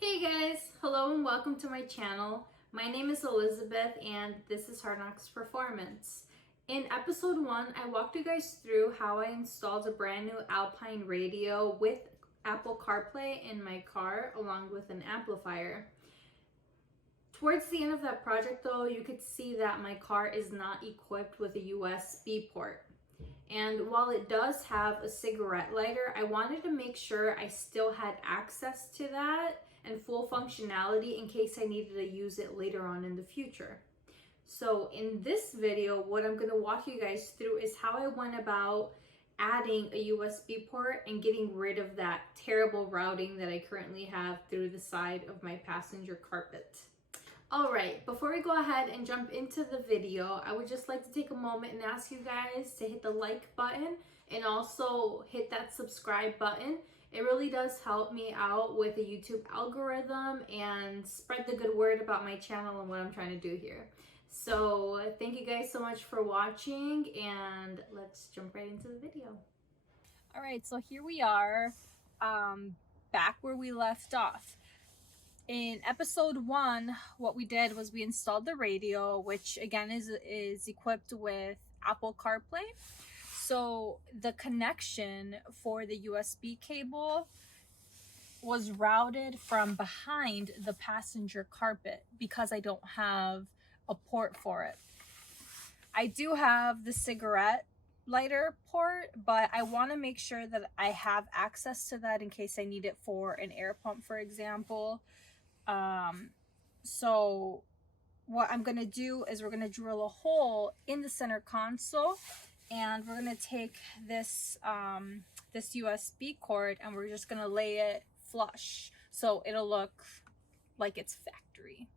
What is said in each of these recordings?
Hey guys, hello and welcome to my channel. My name is Elizabeth and this is Hard Knocks Performance. In episode 1, I walked you guys through how I installed a brand new Alpine radio with Apple CarPlay in my car along with an amplifier. Towards the end of that project though, you could see that my car is not equipped with a USB port. And while it does have a cigarette lighter, I wanted to make sure I still had access to that and full functionality in case I needed to use it later on in the future. So in this video, what I'm going to walk you guys through is how I went about adding a USB port and getting rid of that terrible routing that I currently have through the side of my passenger carpet. Alright, before we go ahead and jump into the video, I would just like to take a moment and ask you guys to hit the like button and also hit that subscribe button. It really does help me out with the YouTube algorithm and spread the good word about my channel and what I'm trying to do here. So thank you guys so much for watching and let's jump right into the video. Alright, so here we are, back where we left off. In episode 1, what we did was we installed the radio, which again is equipped with Apple CarPlay. So the connection for the USB cable was routed from behind the passenger carpet because I don't have a port for it. I do have the cigarette lighter port, but I want to make sure that I have access to that in case I need it for an air pump, for example. So what I'm going to do is we're going to drill a hole in the center console and we're going to take this, this USB cord and we're just going to lay it flush so it'll look like it's factory.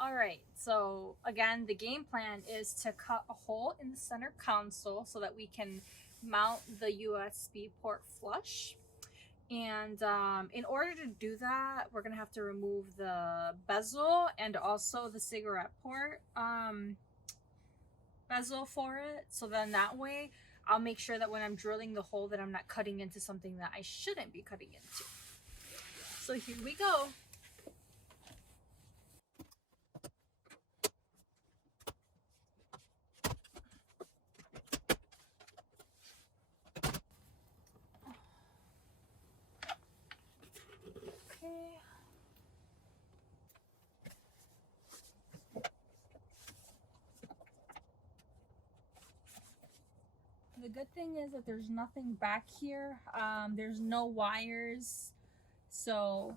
Alright, so again, the game plan is to cut a hole in the center console so that we can mount the USB port flush. And in order to do that, we're going to have to remove the bezel and also the cigarette port bezel for it. So then that way, I'll make sure that when I'm drilling the hole that I'm not cutting into something that I shouldn't be cutting into. So here we go. Okay. The good thing is that there's nothing back here. There's no wires. So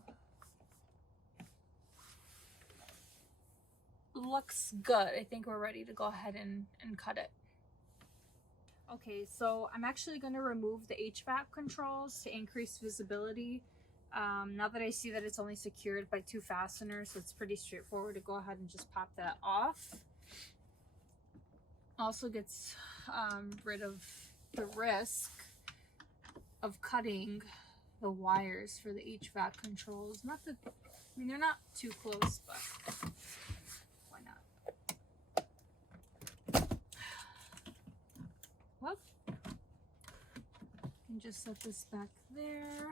looks good. I think we're ready to go ahead and cut it. Okay, so I'm actually going to remove the HVAC controls to increase visibility. Now that I see that it's only secured by 2 fasteners, so it's pretty straightforward to go ahead and just pop that off. Also gets rid of the risk of cutting the wires for the HVAC controls. Not that, I mean, they're not too close, but why not? Whoop. And just set this back there.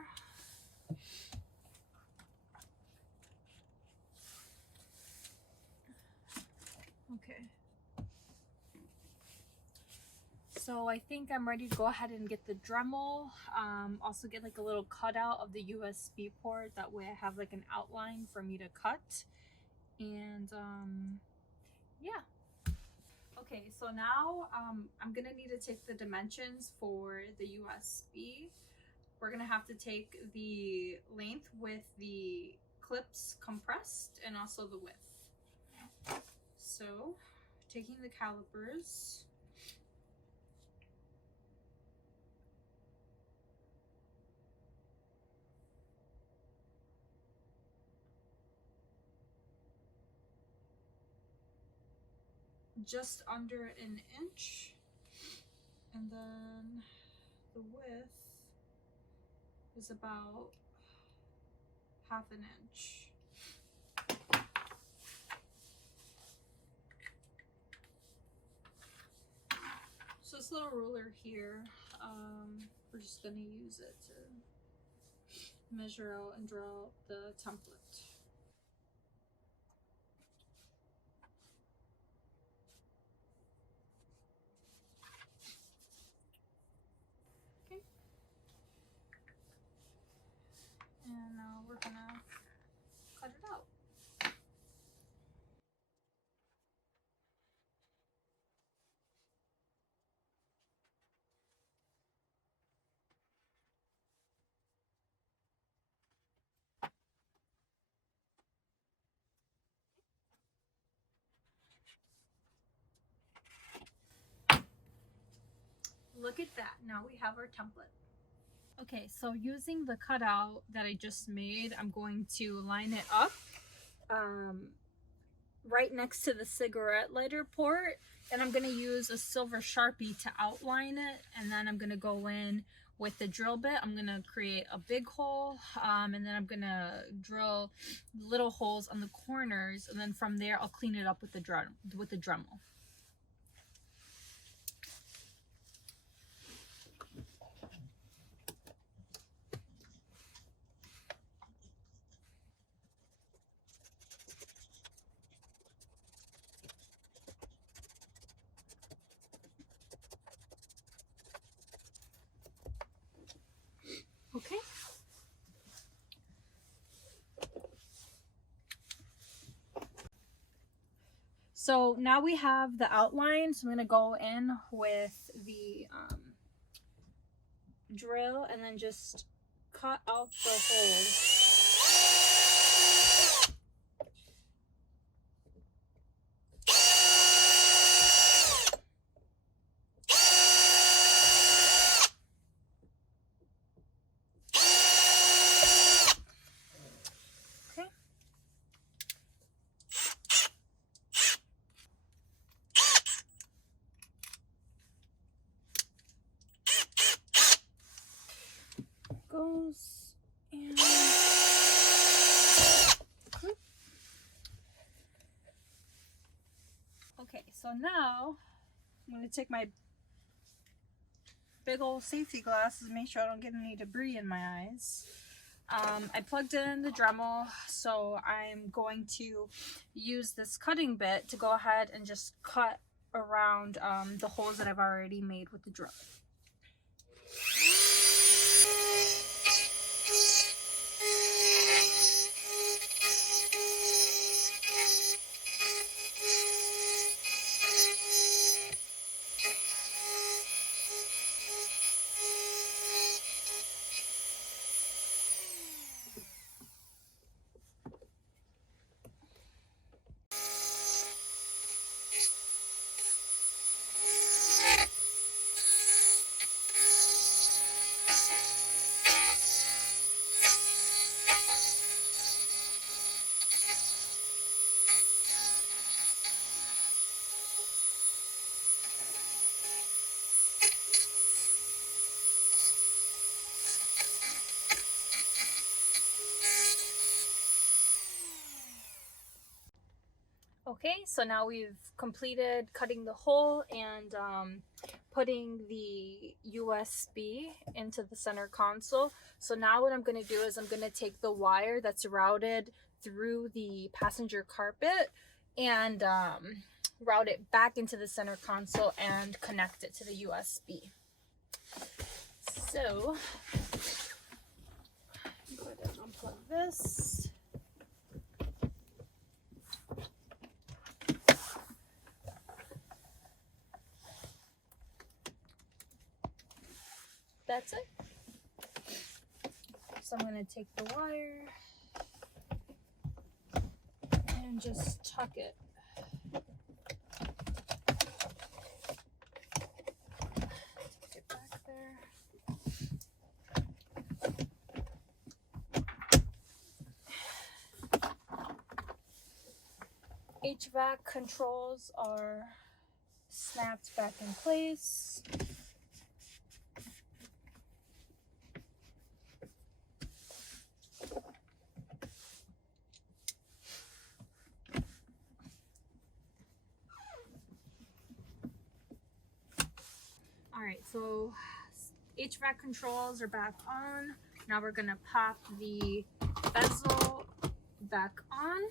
Okay. So I think I'm ready to go ahead and get the Dremel. Also get like a little cutout of the USB port. That way I have like an outline for me to cut. And yeah. Okay, so now I'm gonna need to take the dimensions for the USB. We're gonna have to take the length with the clips compressed and also the width. So taking the calipers, just under an inch, and then the width is about half an inch. So this little ruler here, we're just gonna use it to measure out and draw out the template. Okay. And now we're gonna cut it out. Look at that, now we have our template. Okay, so using the cutout that I just made, I'm going to line it up right next to the cigarette lighter port, and I'm going to use a silver Sharpie to outline it, and then I'm going to go in with the drill bit. I'm going to create a big hole, and then I'm going to drill little holes on the corners, and then from there I'll clean it up with the Dremel. Okay. So now we have the outline, so I'm going to go in with the drill and then just cut out the holes. Okay. Goes and okay, so now I'm going to take my big old safety glasses and make sure I don't get any debris in my eyes. I plugged in the Dremel, so I'm going to use this cutting bit to go ahead and just cut around the holes that I've already made with the drill. Okay, so now we've completed cutting the hole and putting the USB into the center console. So now what I'm going to do is I'm going to take the wire that's routed through the passenger carpet and route it back into the center console and connect it to the USB. So, go ahead and unplug this. That's it. So I'm going to take the wire and just tuck it. Tuck it back there. HVAC controls are snapped back in place. Alright, so HVAC controls are back on. Now we're gonna pop the bezel back on.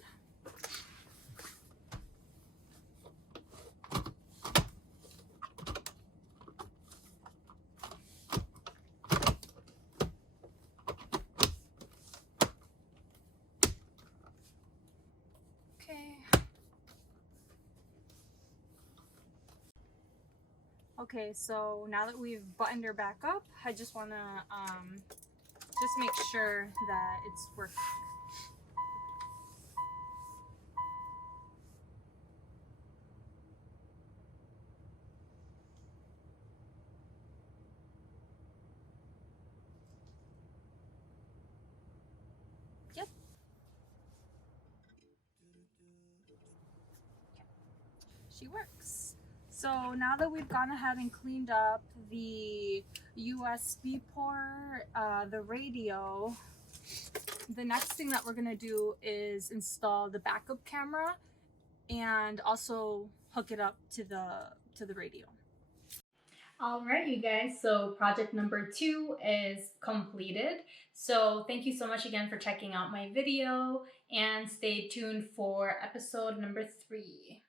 Okay, so now that we've buttoned her back up, I just want to just make sure that it's working. Yep. She works. So now that we've gone ahead and cleaned up the USB port, the radio, the next thing that we're gonna do is install the backup camera and also hook it up to the radio. All right, you guys, so project number 2 is completed. So thank you so much again for checking out my video, and stay tuned for episode number 3.